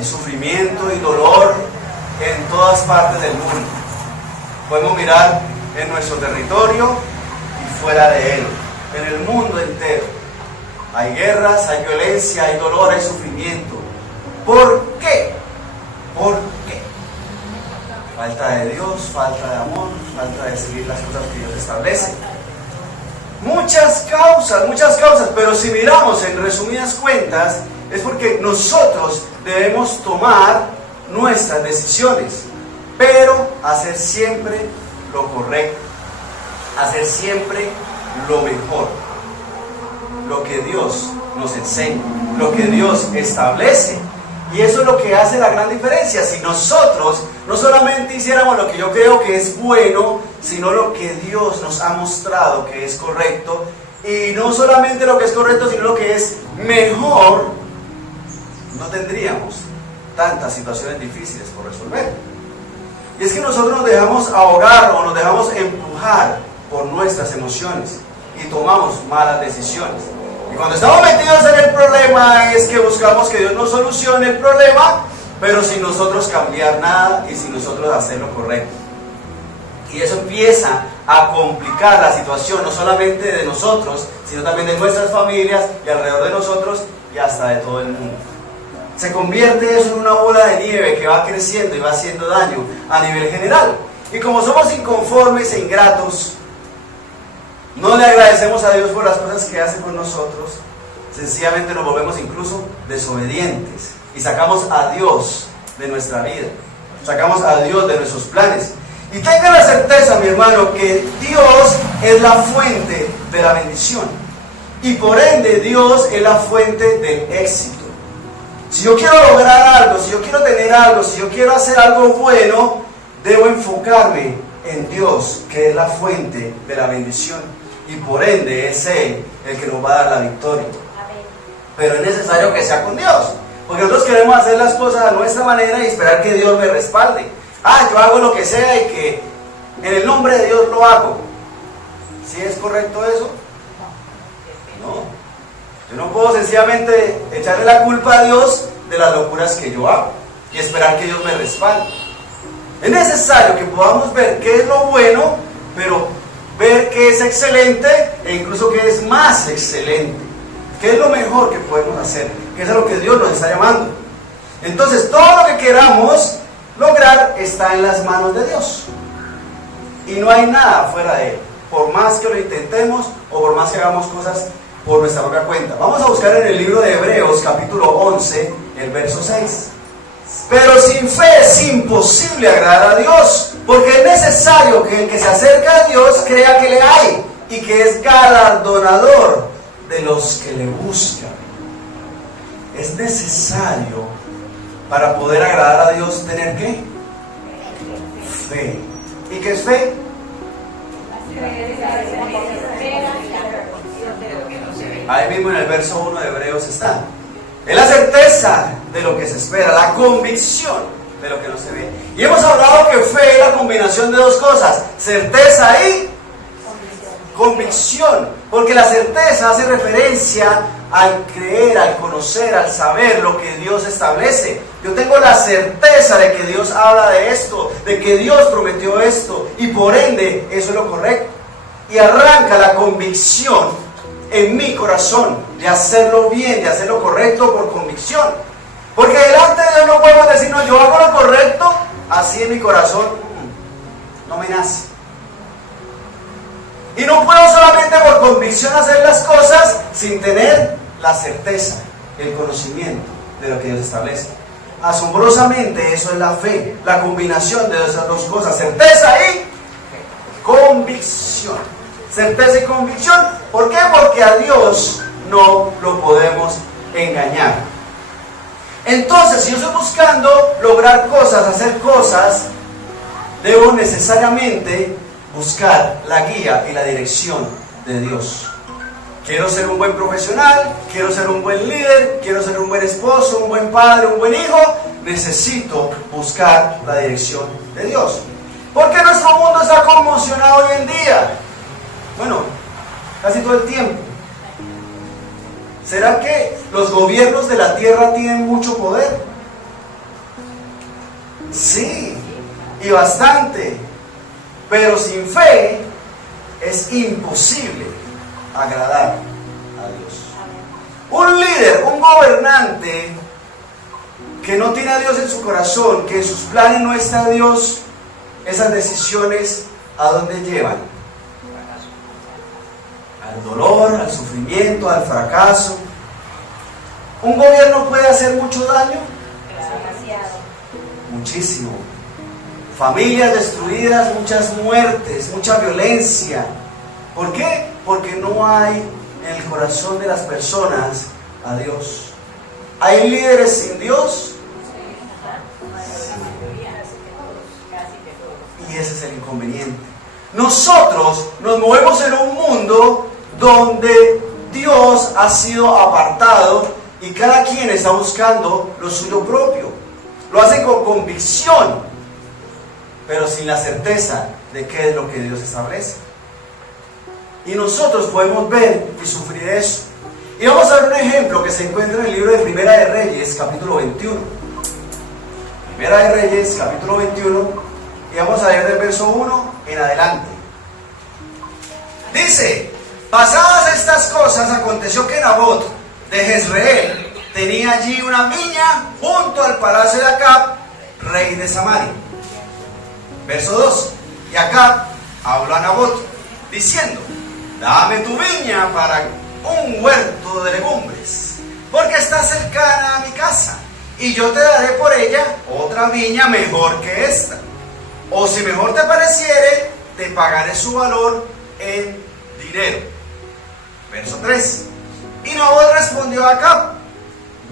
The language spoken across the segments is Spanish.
Hay sufrimiento y dolor en todas partes del mundo. Podemos mirar en nuestro territorio y fuera de él, en el mundo entero. Hay guerras, hay violencia, hay dolor, hay sufrimiento. ¿Por qué? ¿Por qué? Falta de Dios, falta de amor, falta de seguir las cosas que Dios establece. Muchas causas, pero si miramos en resumidas cuentas, es porque nosotros debemos tomar nuestras decisiones, pero hacer siempre lo correcto, hacer siempre lo mejor, lo que Dios nos enseña, lo que Dios establece. Y eso es lo que hace la gran diferencia. Si nosotros no solamente hiciéramos lo que yo creo que es bueno, sino lo que Dios nos ha mostrado que es correcto, y no solamente lo que es correcto, sino lo que es mejor, no tendríamos tantas situaciones difíciles por resolver. Y es que nosotros nos dejamos ahogar o nos dejamos empujar por nuestras emociones y tomamos malas decisiones. Y cuando estamos metidos en el problema es que buscamos que Dios nos solucione el problema, pero sin nosotros cambiar nada y sin nosotros hacer lo correcto. Y eso empieza a complicar la situación, no solamente de nosotros, sino también de nuestras familias y alrededor de nosotros y hasta de todo el mundo. Se convierte eso en una bola de nieve que va creciendo y va haciendo daño a nivel general. Y como somos inconformes e ingratos, no le agradecemos a Dios por las cosas que hace con nosotros, sencillamente nos volvemos incluso desobedientes y sacamos a Dios de nuestra vida, sacamos a Dios de nuestros planes. Y tenga la certeza, mi hermano, que Dios es la fuente de la bendición y por ende Dios es la fuente del éxito. Si yo quiero lograr algo, si yo quiero tener algo, si yo quiero hacer algo bueno, debo enfocarme en Dios, que es la fuente de la bendición. Y por ende es Él el que nos va a dar la victoria. Pero es necesario que sea con Dios, porque nosotros queremos hacer las cosas a nuestra manera y esperar que Dios me respalde. Yo hago lo que sea y que en el nombre de Dios lo hago. ¿Sí es correcto eso? No. Yo no puedo sencillamente echarle la culpa a Dios de las locuras que yo hago y esperar que Dios me respalde. Es necesario que podamos ver qué es lo bueno, pero ver qué es excelente e incluso qué es más excelente. ¿Qué es lo mejor que podemos hacer? ¿Qué es a lo que Dios nos está llamando? Entonces, todo lo que queramos lograr está en las manos de Dios. Y no hay nada fuera de Él. Por más que lo intentemos o por más que hagamos cosas por nuestra propia cuenta. Vamos a buscar en el libro de Hebreos, capítulo 11, el verso 6. Pero sin fe es imposible agradar a Dios, porque es necesario que el que se acerca a Dios crea que le hay y que es galardonador de los que le buscan. Es necesario para poder agradar a Dios tener ¿qué? Fe. ¿Y qué es fe? Ahí mismo en el verso 1 de Hebreos está. Es la certeza de lo que se espera, la convicción de lo que no se ve. Y hemos hablado que fe es la combinación de dos cosas, certeza y convicción. Porque la certeza hace referencia al creer, al conocer, al saber lo que Dios establece. Yo tengo la certeza de que Dios habla de esto, de que Dios prometió esto, y por ende eso es lo correcto. Y arranca la convicción en mi corazón de hacerlo bien, de hacerlo correcto por convicción. Porque delante de Dios no podemos decir, no, yo hago lo correcto, así en mi corazón no me nace. Y no puedo solamente por convicción hacer las cosas sin tener la certeza, el conocimiento de lo que Dios establece. Asombrosamente eso es la fe, la combinación de esas dos cosas, certeza y convicción. Certeza y convicción. ¿Por qué? Porque a Dios no lo podemos engañar. Entonces, si yo estoy buscando lograr cosas, hacer cosas, debo necesariamente buscar la guía y la dirección de Dios. Quiero ser un buen profesional, quiero ser un buen líder, quiero ser un buen esposo, un buen padre, un buen hijo. Necesito buscar la dirección de Dios. ¿Por qué nuestro mundo está conmocionado hoy en día? Bueno, casi todo el tiempo. ¿Será que los gobiernos de la tierra tienen mucho poder? Sí, y bastante. Pero sin fe es imposible agradar a Dios. Un líder, un gobernante que no tiene a Dios en su corazón, que en sus planes no está Dios, esas decisiones, ¿a dónde llevan? Al dolor, al sufrimiento, al fracaso. ¿Un gobierno puede hacer mucho daño? Muchísimo. Familias destruidas, muchas muertes, mucha violencia. ¿Por qué? Porque no hay en el corazón de las personas a Dios. ¿Hay líderes sin Dios? Y ese es el inconveniente. Nosotros nos movemos en un mundo donde Dios ha sido apartado y cada quien está buscando lo suyo propio. Lo hacen con convicción, pero sin la certeza de qué es lo que Dios establece. Y nosotros podemos ver y sufrir eso. Y vamos a ver un ejemplo que se encuentra en el libro de Primera de Reyes, capítulo 21. Primera de Reyes, capítulo 21. Y vamos a leer del verso 1 en adelante. Dice: pasadas estas cosas, aconteció que Nabot de Jezreel tenía allí una viña junto al palacio de Acab, rey de Samaria. Verso 2. Y Acab habló a Nabot, diciendo: dame tu viña para un huerto de legumbres, porque está cercana a mi casa, y yo te daré por ella otra viña mejor que esta. O si mejor te pareciere, te pagaré su valor en dinero. Verso 3. Y Nabot respondió a Acab: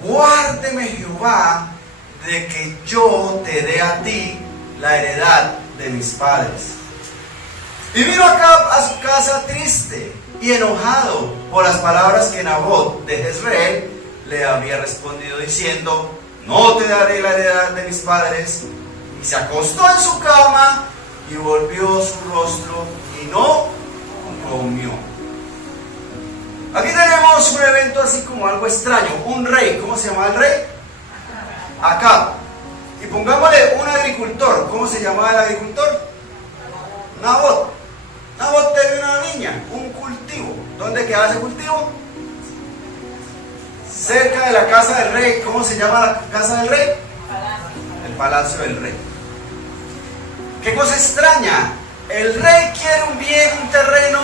guárdeme Jehová de que yo te dé a ti la heredad de mis padres. Y vino Acab a su casa triste y enojado por las palabras que Nabot de Jezreel le había respondido, diciendo: no te daré la heredad de mis padres. Y se acostó en su cama y volvió su rostro y no comió. Aquí tenemos un evento así como algo extraño. Un rey, ¿cómo se llama el rey? Acab. Y pongámosle un agricultor. ¿Cómo se llamaba el agricultor? Nabot. Nabot tenía una viña, un cultivo. ¿Dónde quedaba ese cultivo? Cerca de la casa del rey. ¿Cómo se llama la casa del rey? El palacio del rey. ¿Qué cosa extraña? El rey quiere un bien, un terreno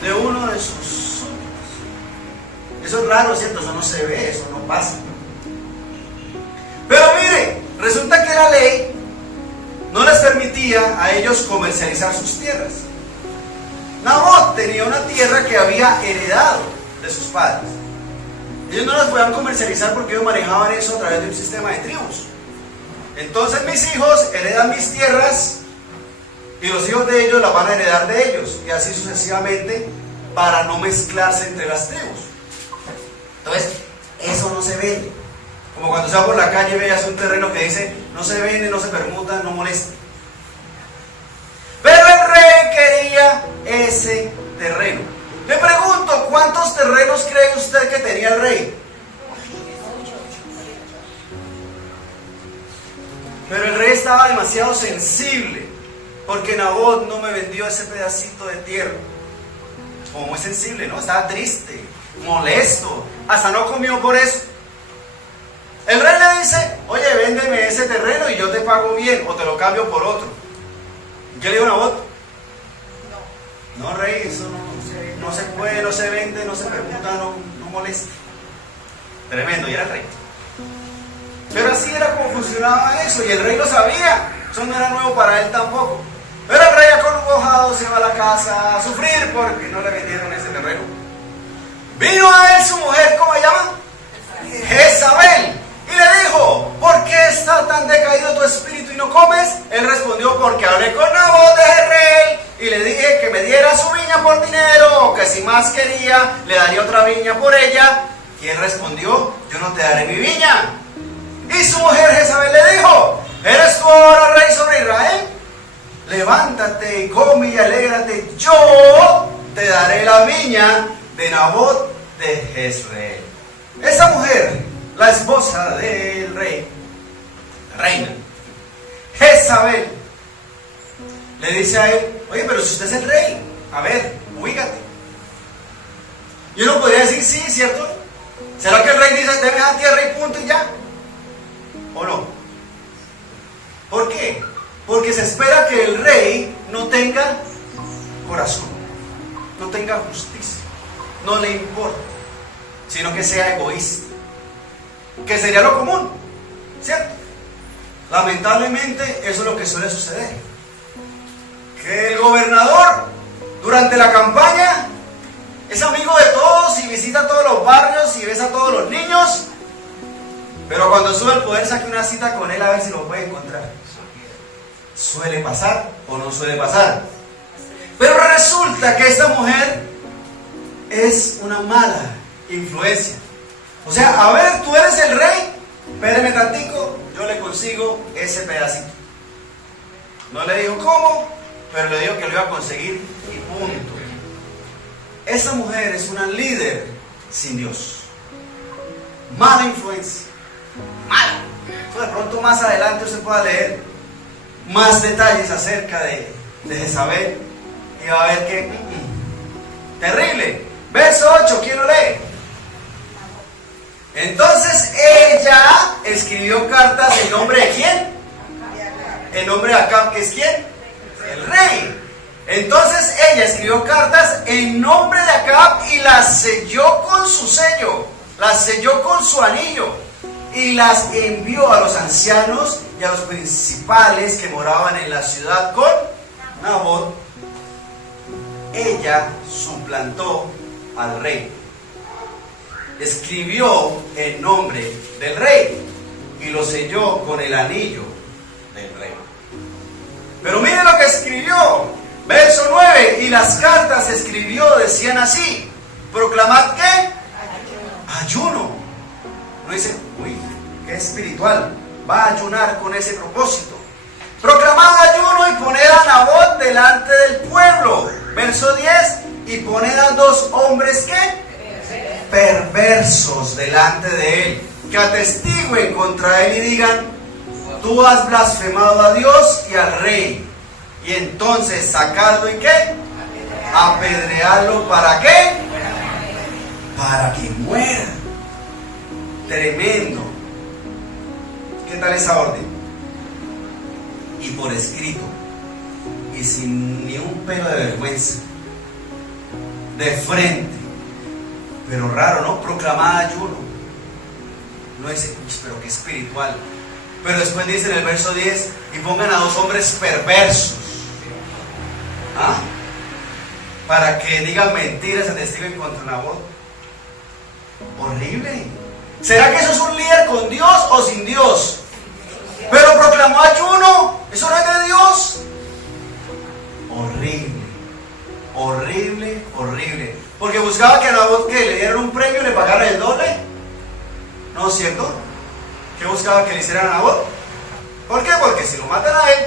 de uno de sus súbditos. Eso es raro, ¿cierto? Eso no se ve, eso no pasa. Pero mire, resulta que la ley no les permitía a ellos comercializar sus tierras. Nabot tenía una tierra que había heredado de sus padres. Ellos no las podían comercializar porque ellos manejaban eso a través de un sistema de tribus. Entonces mis hijos heredan mis tierras y los hijos de ellos las van a heredar de ellos, y así sucesivamente, para no mezclarse entre las tribus. Entonces, eso no se vende. Como cuando se va por la calle y veas un terreno que dice: no se vende, no se permuta, no molesta. Pero el rey quería ese terreno. Le pregunto, ¿cuántos terrenos cree usted que tenía el rey? Pero el rey estaba demasiado sensible, porque Nabot no me vendió ese pedacito de tierra. Como muy sensible, ¿no? Estaba triste, molesto, hasta no comió por eso. El rey le dice: oye, véndeme ese terreno y yo te pago bien, o te lo cambio por otro. ¿Qué le dijo Nabot? No, rey, eso no se puede, no se vende, no se permuta, no molesta. Tremendo, y era el rey. Pero así era como funcionaba eso, y el rey lo sabía. Eso no era nuevo para él tampoco. Pero el rey, acongojado, se va a la casa a sufrir porque no le vendieron ese terreno. Vino a él su mujer, ¿cómo se llama? Jezabel. Y le dijo: ¿por qué está tan decaído tu espíritu y no comes? Él respondió: porque hablé con Nabot de Jezreel y le dije que me diera su viña por dinero, o que si más quería, le daría otra viña por ella. Y él respondió: yo no te daré mi viña. Y su mujer Jezabel le dijo: ¿eres tú ahora rey sobre Israel? Levántate y come y alégrate, yo te daré la viña de Nabot de Jezreel. Esa mujer, la esposa del rey, la reina, Jezabel le dice a él: oye, pero si usted es el rey, a ver, ubícate. Y uno podría decir: sí, ¿cierto? ¿Será que el rey dice: deme a tierra y punto y ya? ¿O no? ¿Por qué? Porque se espera que el rey no tenga corazón, no tenga justicia, no le importa, sino que sea egoísta, que sería lo común, ¿cierto? Lamentablemente eso es lo que suele suceder, que el gobernador durante la campaña es amigo de todos y visita todos los barrios y besa a todos los niños, pero cuando sube al poder saque una cita con él a ver si lo puede encontrar. ¿Suele pasar o no suele pasar? Pero resulta que esta mujer es una mala influencia. O sea, a ver, tú eres el rey, espéreme tantico, yo le consigo ese pedacito. No le dijo cómo, pero le dijo que lo iba a conseguir y punto. Esa mujer es una líder sin Dios. Mala influencia. Mala. De pronto más adelante usted pueda leer más detalles acerca de Jezabel y va a ver que terrible. Verso 8, ¿quién lo lee? Entonces ella escribió cartas en nombre de ¿quién? En nombre de Acab, ¿que es quién? El rey. Entonces ella escribió cartas en nombre de Acab y las selló con su sello, las selló con su anillo y las envió a los ancianos y a los principales que moraban en la ciudad con Nabot. Ella suplantó al rey, escribió en nombre del rey y lo selló con el anillo del rey. Pero miren lo que escribió. Verso 9, y las cartas escribió, decían así: proclamad ¿qué? Ayuno. Uno dice: uy, qué espiritual, va a ayunar con ese propósito. Proclamad ayuno y poned a Nabot delante del pueblo. Verso 10, y poned a 2 hombres ¿qué? Perversos delante de él, que atestiguen contra él y digan: tú has blasfemado a Dios y al rey. Y entonces sacarlo y ¿qué? Apedrearlo. ¿Para qué? Para que muera. Tremendo. ¿Qué tal esa orden? Y por escrito, y sin ni un pelo de vergüenza, de frente. Pero raro, ¿no? Proclamada ayuno. No dice: pero qué espiritual. Pero después dice en el verso 10: y pongan a 2 hombres perversos. ¿Ah? Para que digan mentiras y testiguen contra Nabot. Horrible. ¿Será que eso es un líder con Dios o sin Dios? Pero proclamó ayuno. ¿Eso no es de Dios? Horrible. Horrible, horrible. Porque buscaba que a Nabot que le dieran un premio y le pagaran el doble. ¿No es cierto? ¿Qué buscaba que le hicieran a Nabot? ¿Por qué? Porque si lo matan a él,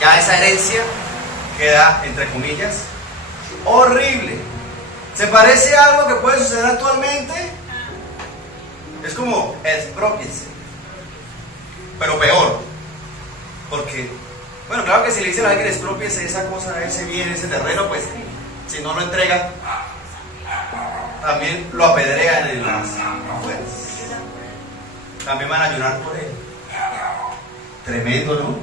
ya esa herencia queda, entre comillas, horrible. ¿Se parece a algo que puede suceder actualmente? Es como expropiense, pero peor. Porque, bueno, claro que si le dicen a alguien expropiense esa cosa, ese bien, ese terreno, pues si no lo entrega, también lo apedrean en las afueras. También van a ayunar por él. Tremendo, ¿no?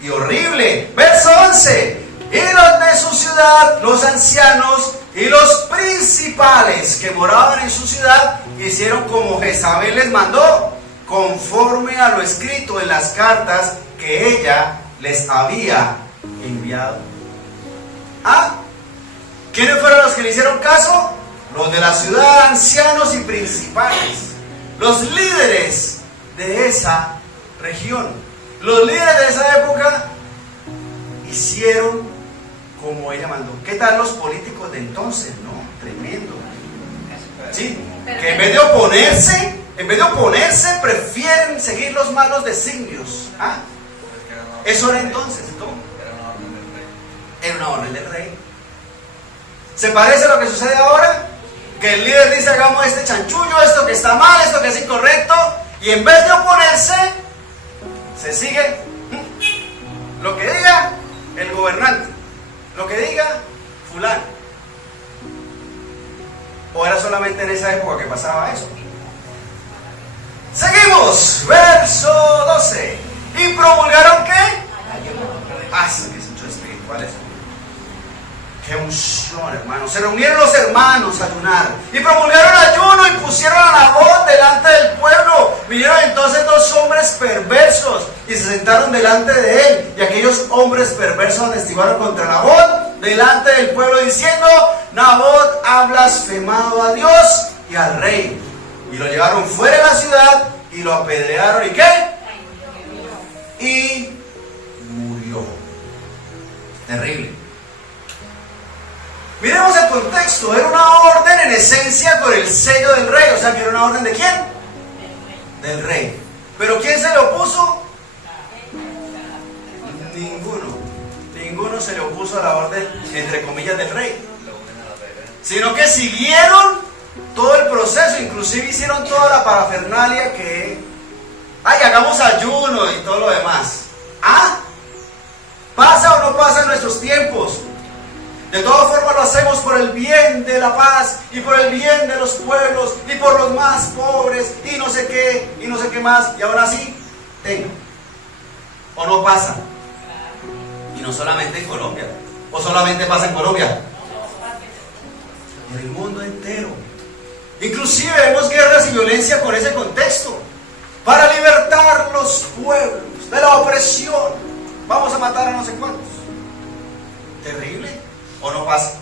Y horrible. Verso 11. Y los de su ciudad, los ancianos y los principales que moraban en su ciudad, hicieron como Jezabel les mandó, conforme a lo escrito en las cartas que ella les había enviado. ¿Ah? ¿Quiénes fueron los que le hicieron caso? Los de la ciudad, ancianos y principales, los líderes de esa región. Los líderes de esa época hicieron como ella mandó. ¿Qué tal los políticos de entonces? No, tremendo. ¿Sí? Que en vez de oponerse, prefieren seguir los malos designios. ¿Ah? Eso era entonces. ¿Cómo? Era una orden del rey. ¿Se parece a lo que sucede ahora? Que el líder dice: hagamos este chanchullo, esto que está mal, esto que es incorrecto, y en vez de oponerse, se sigue Lo que diga el gobernante, lo que diga fulano. ¿O era solamente en esa época que pasaba eso? Seguimos, verso 12. ¿Y promulgaron qué? Eso que es hechos espirituales. Qué emoción, hermanos. Se reunieron los hermanos a ayunar y promulgaron ayuno y pusieron a Nabot delante del pueblo. Vinieron entonces dos hombres perversos y se sentaron delante de él. Y aquellos hombres perversos atestiguaron contra Nabot delante del pueblo diciendo: Nabot ha blasfemado a Dios y al rey. Y lo llevaron fuera de la ciudad y lo apedrearon. ¿Y qué? Y murió. Terrible. Miremos el contexto. Era una orden en esencia con el sello del rey. O sea que era una orden ¿de quién? Del rey. ¿Pero quién se le opuso? Ninguno se le opuso a la orden, entre comillas, del rey. Sino que siguieron todo el proceso. Inclusive hicieron toda la parafernalia que... ¡ay, hagamos ayuno y todo lo demás! ¿Ah? ¿Pasa o no pasa en nuestros tiempos? De todas formas lo hacemos por el bien de la paz y por el bien de los pueblos y por los más pobres y no sé qué más. Y ahora sí, tengo. ¿O no pasa? Y no solamente en Colombia. ¿O solamente pasa en Colombia? En el mundo entero. Inclusive vemos guerras y violencia con ese contexto. Para libertar los pueblos de la opresión, vamos a matar a no sé cuántos. Terrible. ¿O no pasa?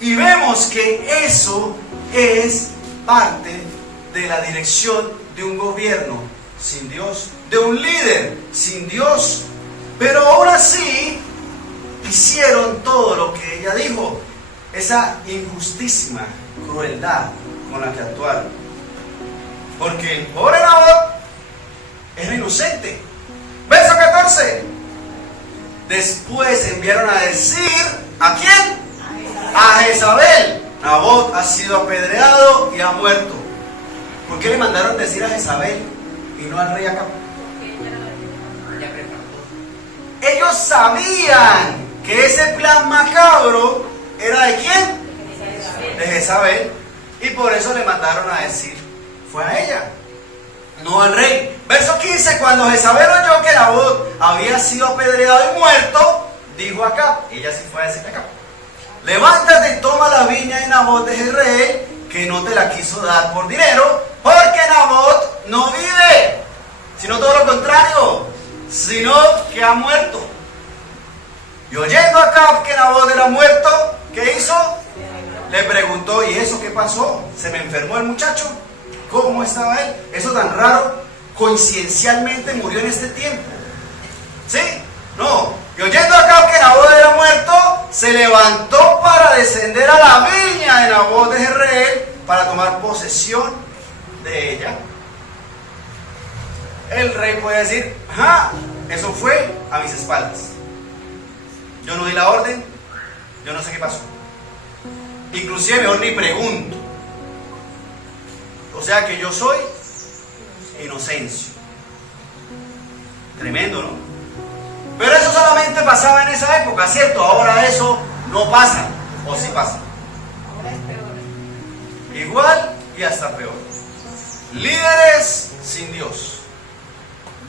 Y vemos que eso es parte de la dirección de un gobierno sin Dios, de un líder sin Dios. Pero aún así hicieron todo lo que ella dijo. Esa injustísima crueldad con la que actuaron. Porque el pobre Nabot era inocente. Verso 14. Después enviaron a decir, ¿a quién? A Jezabel: Nabot ha sido apedreado y ha muerto. ¿Por qué le mandaron decir a Jezabel y no al rey Acab? Ellos sabían que ese plan macabro era ¿de quién? De Jezabel. Y por eso le mandaron a decir, fue a ella, no al rey. Verso 15. Cuando Jezabel oyó que Nabot había sido apedreado y muerto, dijo a Acab, ella sí fue a decir a Acab: levántate y toma la viña de Nabot de Jezreel, que no te la quiso dar por dinero, porque Nabot no vive, sino todo lo contrario, sino que ha muerto. Y oyendo a Acab que Nabot era muerto, ¿qué hizo? Le preguntó: ¿y eso qué pasó? ¿Se me enfermó el muchacho? ¿Cómo estaba él? Eso tan raro, coincidencialmente murió en este tiempo. ¿Sí? No. Y oyendo acá que Nabot era muerto, se levantó para descender a la viña de Nabot de Jezreel para tomar posesión de ella. El rey puede decir: ajá, eso fue a mis espaldas. Yo no di la orden, yo no sé qué pasó. Inclusive mejor ni pregunto. O sea que yo soy inocencio. Tremendo, ¿no? Pero eso solamente pasaba en esa época, ¿cierto? Ahora eso no pasa. ¿O sí pasa? Ahora es peor. Igual y hasta peor. Líderes sin Dios.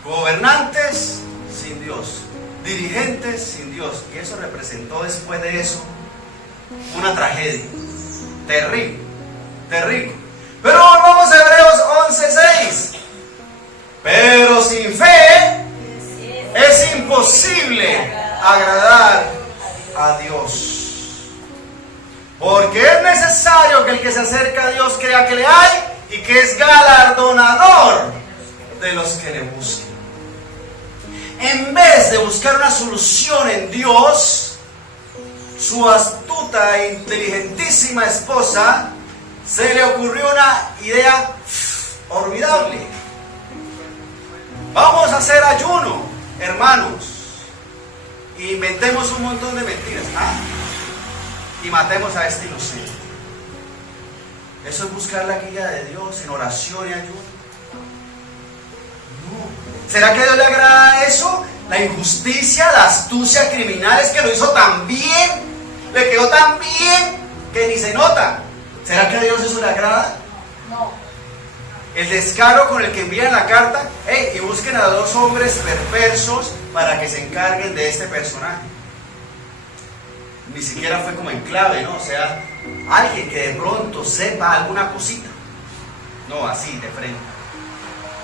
Gobernantes sin Dios. Dirigentes sin Dios. Y eso representó después de eso una tragedia. Terrible. Terrible. Pero vamos a Hebreos 11:6. Pero sin fe es imposible agradar a Dios. Porque es necesario que el que se acerca a Dios crea que le hay y que es galardonador de los que le buscan. En vez de buscar una solución en Dios, su astuta e inteligentísima esposa se le ocurrió una idea formidable. Vamos a hacer ayuno, hermanos, y inventemos un montón de mentiras, y matemos a este inocente. Eso es buscar la guía de Dios en oración y ayuno. No. ¿Será que a Dios le agrada eso? La injusticia, la astucia criminal es que lo hizo tan bien, le quedó tan bien que ni se nota. ¿Será que a Dios eso le agrada? No. El descaro con el que envían la carta, hey, y busquen a 2 hombres perversos para que se encarguen de este personaje. Ni siquiera fue como en clave, ¿no? O sea, alguien que de pronto sepa alguna cosita. No, así, de frente.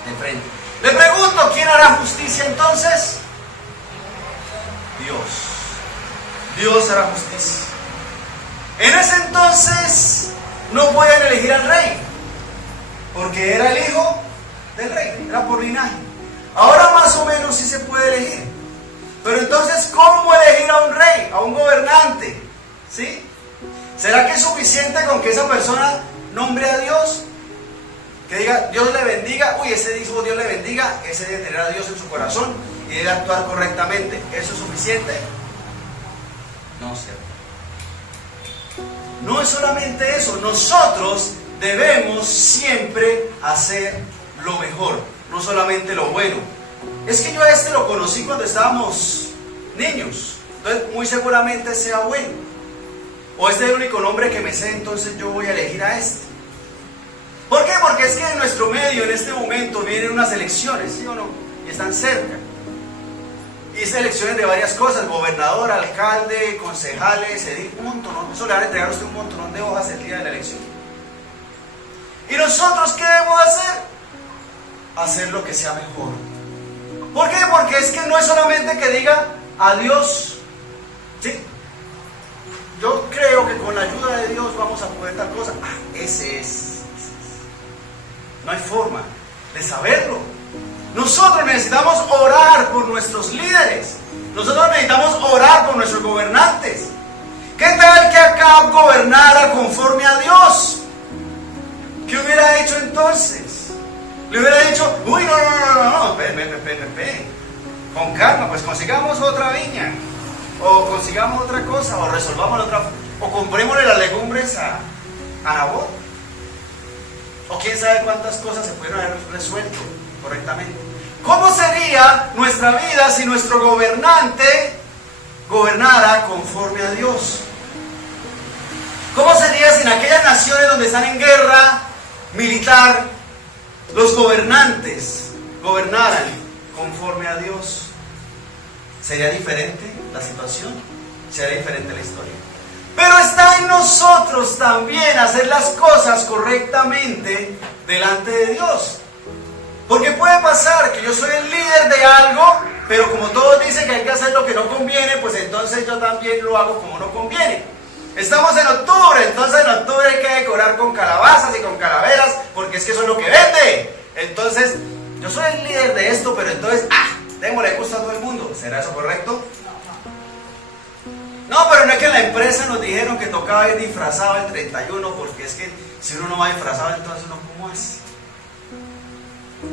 De frente. Le pregunto, ¿quién hará justicia entonces? Dios. Dios hará justicia. En ese entonces no pueden elegir al rey, porque era el hijo del rey, era por linaje. Ahora más o menos sí se puede elegir. Pero entonces, ¿cómo elegir a un rey, a un gobernante? ¿Sí? ¿Será que es suficiente con que esa persona nombre a Dios? Que diga, Dios le bendiga, uy, ese dijo Dios le bendiga, ese debe tener a Dios en su corazón y debe actuar correctamente. ¿Eso es suficiente? No sé. No es solamente eso, nosotros debemos siempre hacer lo mejor, no solamente lo bueno. Es que yo a este lo conocí cuando estábamos niños, entonces muy seguramente sea bueno. O este es el único nombre que me sé, entonces yo voy a elegir a este. ¿Por qué? Porque es que en nuestro medio en este momento vienen unas elecciones, ¿sí o no? Y están cerca. Y elecciones de varias cosas, gobernador, alcalde, concejales, edil, un montón, ¿no? Eso le van a entregar a usted un montón de hojas el día de la elección. ¿Y nosotros qué debemos hacer? Hacer lo que sea mejor. ¿Por qué? Porque es que no es solamente que diga adiós, ¿sí? Yo creo que con la ayuda de Dios vamos a poder tal cosa. Ese es. No hay forma de saberlo. Nosotros necesitamos orar por nuestros líderes. Nosotros necesitamos orar por nuestros gobernantes. ¿Qué tal que Acab gobernara conforme a Dios? ¿Qué hubiera hecho entonces? Le hubiera dicho, uy, no, pe. Con calma, pues consigamos otra viña, o consigamos otra cosa, o resolvamos otra, o comprémosle las legumbres a Nabot, o quién sabe cuántas cosas se pudieron haber resuelto correctamente. ¿Cómo sería nuestra vida si nuestro gobernante gobernara conforme a Dios? ¿Cómo sería si en aquellas naciones donde están en guerra militar, los gobernantes gobernaran conforme a Dios? ¿Sería diferente la situación? ¿Sería diferente la historia? Pero está en nosotros también hacer las cosas correctamente delante de Dios. Porque puede pasar que yo soy el líder de algo, pero como todos dicen que hay que hacer lo que no conviene, pues entonces yo también lo hago como no conviene. Estamos en octubre, entonces en octubre hay que decorar con calabazas y con calaveras, porque es que eso es lo que vende. Entonces, yo soy el líder de esto, pero entonces, démosle gusto a todo el mundo. ¿Será eso correcto? No, pero no es que en la empresa nos dijeron que tocaba ir disfrazado el 31, porque es que si uno no va disfrazado, entonces uno ¿cómo hace?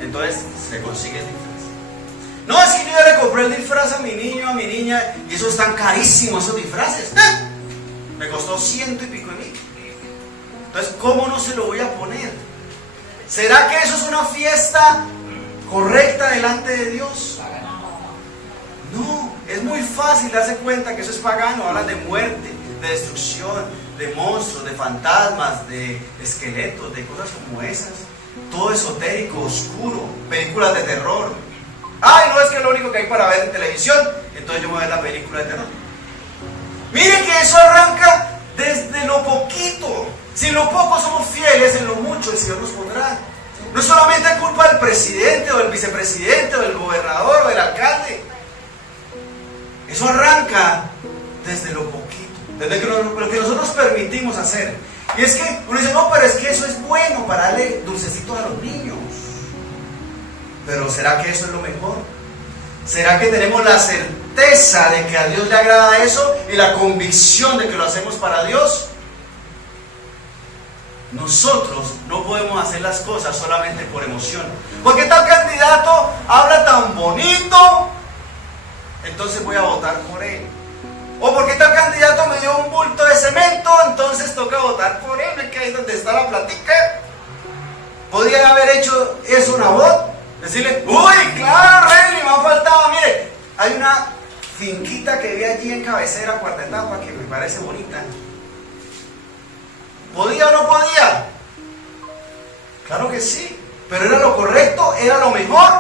Entonces se consigue el disfraz. No, es que yo ya le compré el disfraz a mi niño, a mi niña, y eso es tan carísimo, esos disfraces. Me costó 100 y pico de mil. Entonces, ¿cómo no se lo voy a poner? ¿Será que eso es una fiesta correcta delante de Dios? No, es muy fácil darse cuenta que eso es pagano. Hablan de muerte, de destrucción, de monstruos, de fantasmas, de esqueletos, de cosas como esas. Todo esotérico, oscuro, películas de terror. Ay, no, es que es lo único que hay para ver en televisión, entonces yo voy a ver la película de terror. Miren que eso arranca desde lo poquito. Si en lo poco somos fieles, en lo mucho el Señor nos pondrá. No es solamente culpa del presidente o del vicepresidente o del gobernador o del alcalde. Eso arranca desde lo poquito, desde lo que nosotros permitimos hacer. Y es que uno dice, no, pero es que eso es bueno para darle dulcecitos a los niños. Pero ¿será que eso es lo mejor? ¿Será que tenemos la certeza de que a Dios le agrada eso y la convicción de que lo hacemos para Dios? Nosotros no podemos hacer las cosas solamente por emoción. Porque tal candidato habla tan bonito, entonces voy a votar por él. O porque tal candidato me dio un bulto de cemento, entonces toca votar por él, que ahí es donde está la platica. Podría haber hecho eso Nabot, decirle, uy, claro, rey, me ha faltado, mire, Hay una finquita que vi allí en Cabecera, Cuarta Etapa, que me parece bonita. ¿Podía o no podía? Claro que sí, pero era lo correcto, era lo mejor.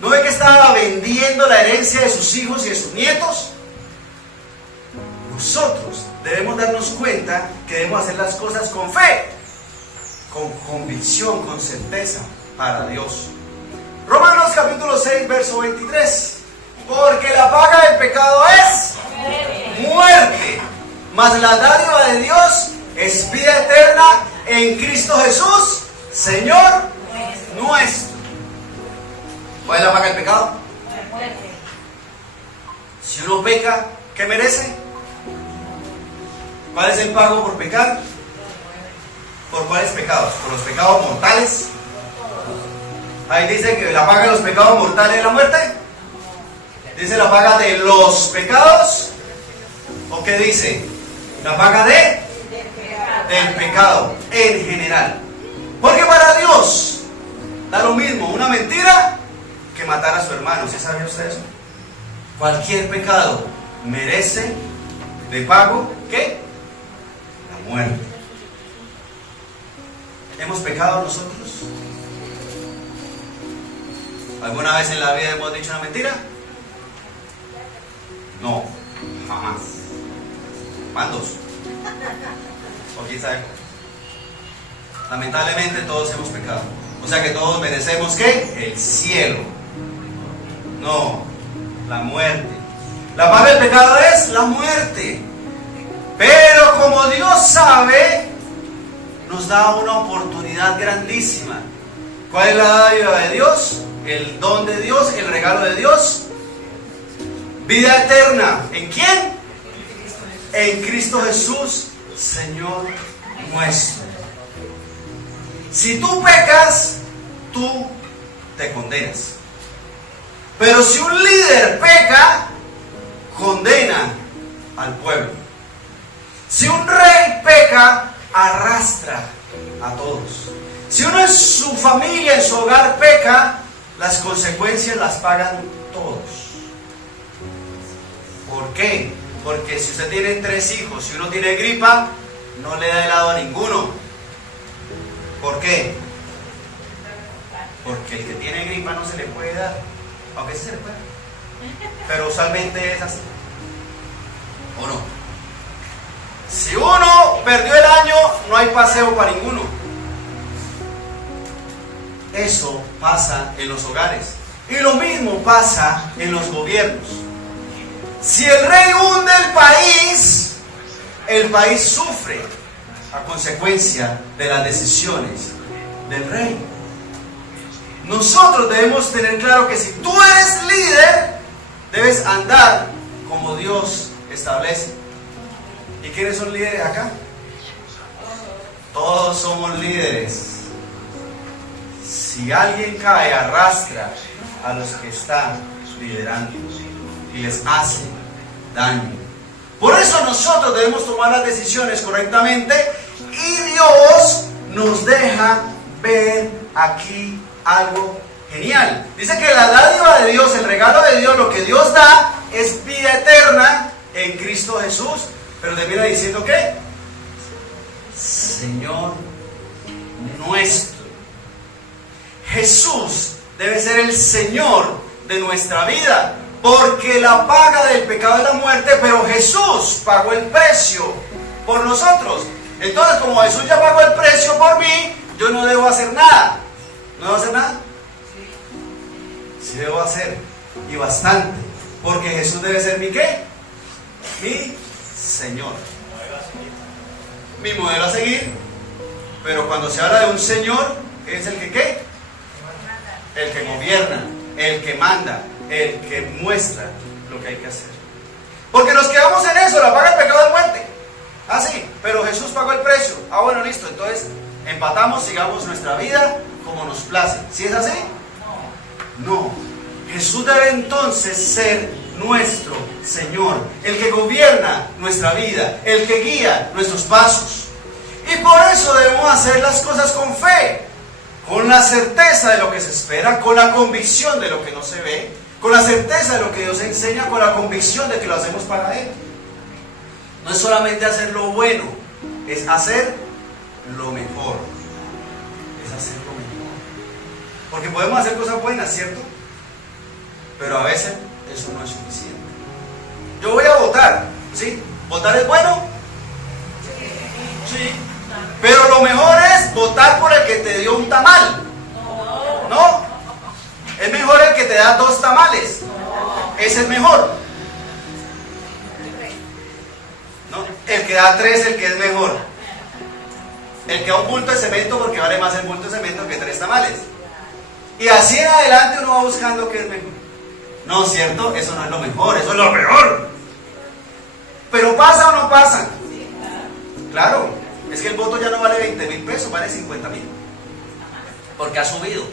¿No ve que estaba vendiendo la herencia de sus hijos y de sus nietos? Nosotros debemos darnos cuenta que debemos hacer las cosas con fe, con convicción, con certeza para Dios. Romanos capítulo 6, verso 23. Porque la paga del pecado es muerte, mas la dádiva de Dios es vida eterna en Cristo Jesús, Señor nuestro. ¿Cuál es la paga del pecado? Si uno peca, ¿qué merece? ¿Cuál es el pago por pecar? ¿Por cuáles pecados? ¿Por los pecados mortales? Ahí dice que la paga de los pecados mortales es la muerte. ¿Dice la paga de los pecados? ¿O qué dice? La paga del pecado en general. Porque para Dios da lo mismo una mentira que matar a su hermano. ¿Sí sabía usted eso? Cualquier pecado merece de pago, ¿qué? La muerte. ¿Hemos pecado nosotros? ¿Alguna vez en la vida hemos dicho una mentira? No, jamás. ¿Cuántos? ¿O quién sabe? Lamentablemente todos hemos pecado. O sea que todos merecemos ¿qué? El cielo. No, la muerte. La paga del pecado es la muerte. Pero como Dios sabe, nos da una oportunidad grandísima. ¿Cuál es la dádiva de Dios? El don de Dios, el regalo de Dios. Vida eterna. ¿En quién? En Cristo Jesús, Señor nuestro. Si tú pecas, tú te condenas. Pero si un líder peca, condena al pueblo. Si un rey peca, arrastra a todos. Si uno en su familia, en su hogar peca, las consecuencias las pagan todos. ¿Por qué? Porque si usted tiene 3 hijos, si uno tiene gripa, no le da helado a ninguno. ¿Por qué? Porque el que tiene gripa no se le puede dar. Aunque sí se le puede. Pero usualmente es así. ¿O no? Si uno perdió el año, no hay paseo para ninguno. Eso pasa en los hogares. Y lo mismo pasa en los gobiernos. Si el rey hunde el país sufre a consecuencia de las decisiones del rey. Nosotros debemos tener claro que si tú eres líder, debes andar como Dios establece. ¿Y quiénes son líderes acá? Todos somos líderes. Si alguien cae, arrastra a los que están liderando y les hace daño. Por eso nosotros debemos tomar las decisiones correctamente y Dios nos deja ver aquí algo genial. Dice que la dádiva de Dios, el regalo de Dios, lo que Dios da es vida eterna en Cristo Jesús. Pero termina diciendo ¿qué? Señor nuestro. Jesús debe ser el Señor de nuestra vida, porque la paga del pecado es la muerte, pero Jesús pagó el precio por nosotros. Entonces, como Jesús ya pagó el precio por mí, yo no debo hacer nada. ¿No debo hacer nada? Sí debo hacer, y bastante, porque Jesús debe ser mi ¿qué? Mi Señor, mi modelo a seguir. Pero cuando se habla de un Señor, es el que ¿qué? El que gobierna, el que manda, el que muestra lo que hay que hacer. Porque nos quedamos en eso, la paga del pecado es muerte. Ah, sí, pero Jesús pagó el precio. Ah, bueno, listo, entonces empatamos, sigamos nuestra vida como nos place. ¿Sí es así? No. Jesús debe entonces ser nuestro Señor, el que gobierna nuestra vida, el que guía nuestros pasos. Y por eso debemos hacer las cosas con fe, con la certeza de lo que se espera, con la convicción de lo que no se ve, con la certeza de lo que Dios enseña, con la convicción de que lo hacemos para Él. No es solamente hacer lo bueno, es hacer lo mejor. Es hacer lo mejor. Porque podemos hacer cosas buenas, ¿cierto? Pero a veces eso no es suficiente. Yo voy a votar, ¿sí? ¿Votar es bueno? Sí. Pero lo mejor es votar por el que te dio un tamal. ¿No? Es mejor el que te da 2 tamales. Ese es mejor. ¿No? El que da 3, el que es mejor. El que da un bulto de cemento, porque vale más el bulto de cemento que 3 tamales. Y así en adelante uno va buscando qué es mejor. No, ¿cierto? Eso no es lo mejor, eso es lo peor. Pero ¿pasa o no pasa? Claro, es que el voto ya no vale 20,000 pesos, vale 50,000. Porque ha subido.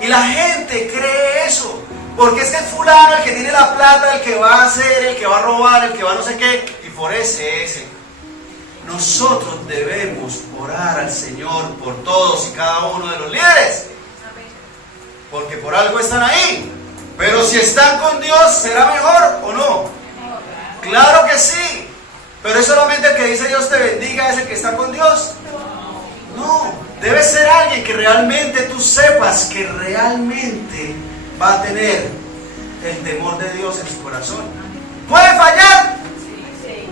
Y la gente cree eso. Porque es que es fulano el que tiene la plata, el que va a hacer, el que va a robar, el que va a no sé qué. Y por ese. Nosotros debemos orar al Señor por todos y cada uno de los líderes. Porque por algo están ahí. Pero si están con Dios, ¿será mejor o no? Claro que sí. Pero es solamente el que dice Dios te bendiga, es el que está con Dios. No, debe ser alguien que realmente tú sepas que realmente va a tener el temor de Dios en su corazón. ¿Puede fallar? Sí.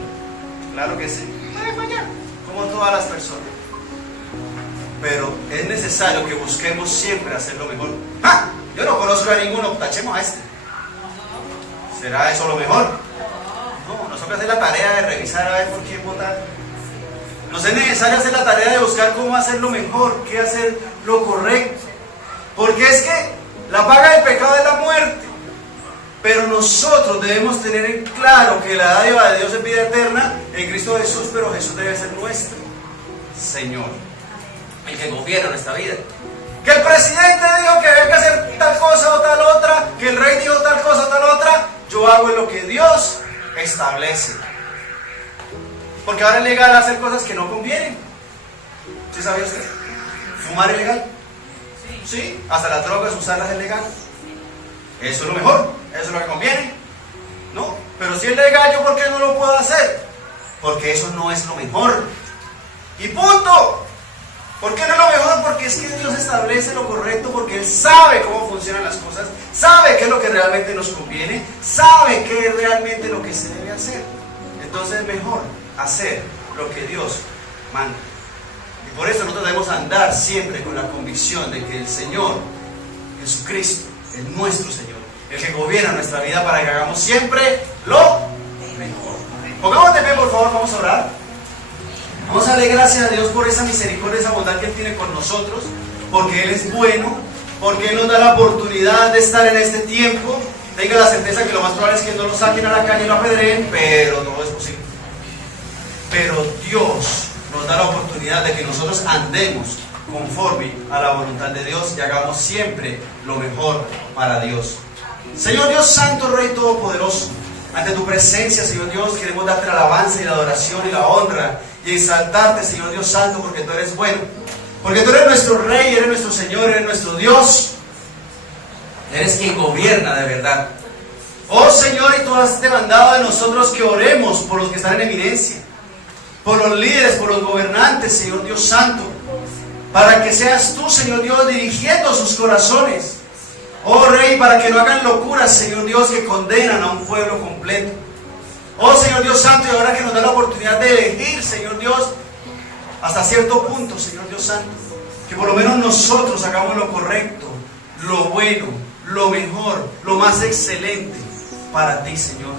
Claro que sí, puede fallar, como todas las personas. Pero es necesario que busquemos siempre hacer lo mejor. ¡Ah! Yo no conozco a ninguno, tachemos a este. ¿Será eso lo mejor? No, nos toca hacer la tarea de revisar a ver por quién votar. Nos es necesario hacer la tarea de buscar cómo hacer lo mejor, qué hacer lo correcto. Porque es que la paga del pecado es la muerte. Pero nosotros debemos tener en claro que la dádiva de Dios es vida eterna en Cristo Jesús, pero Jesús debe ser nuestro Señor, el que gobierna nuestra vida. Que el presidente dijo que había que hacer tal cosa o tal otra, que el rey dijo tal cosa o tal otra, yo hago lo que Dios establece. Porque ahora es legal hacer cosas que no convienen. ¿Sí sabía usted? ¿Fumar es legal? Sí. Hasta las drogas, usarlas es legal. Eso es lo mejor, eso es lo que conviene. ¿No? Pero si es legal, ¿yo por qué no lo puedo hacer? Porque eso no es lo mejor. Y punto. ¿Por qué no es lo mejor? Porque es que Dios establece lo correcto, porque Él sabe cómo funcionan las cosas, sabe qué es lo que realmente nos conviene, sabe qué es realmente lo que se debe hacer. Entonces es mejor hacer lo que Dios manda. Y por eso nosotros debemos andar siempre con la convicción de que el Señor, Jesucristo, es nuestro Señor, el que gobierna nuestra vida para que hagamos siempre lo mejor. Pongamos de pie, por favor, vamos a orar. Vamos a darle gracias a Dios por esa misericordia, esa bondad que Él tiene con nosotros, porque Él es bueno, porque Él nos da la oportunidad de estar en este tiempo. Tenga la certeza que lo más probable es que no lo saquen a la calle y lo apedreen, pero todo es posible. Pero Dios nos da la oportunidad de que nosotros andemos conforme a la voluntad de Dios y hagamos siempre lo mejor para Dios. Señor Dios Santo, Rey Todopoderoso, ante tu presencia, Señor Dios, queremos darte la alabanza y la adoración y la honra y exaltarte, Señor Dios Santo, porque tú eres bueno, porque tú eres nuestro Rey, eres nuestro Señor, eres nuestro Dios, eres quien gobierna de verdad. Oh Señor, y tú has demandado de nosotros que oremos por los que están en eminencia, por los líderes, por los gobernantes, Señor Dios Santo, para que seas tú, Señor Dios, dirigiendo sus corazones. Oh Rey, para que no hagan locuras, Señor Dios, que condenan a un pueblo completo. Oh Señor Dios Santo, y ahora que nos da la oportunidad de elegir, Señor Dios, hasta cierto punto, Señor Dios Santo, que por lo menos nosotros hagamos lo correcto, lo bueno, lo mejor, lo más excelente para ti, Señor.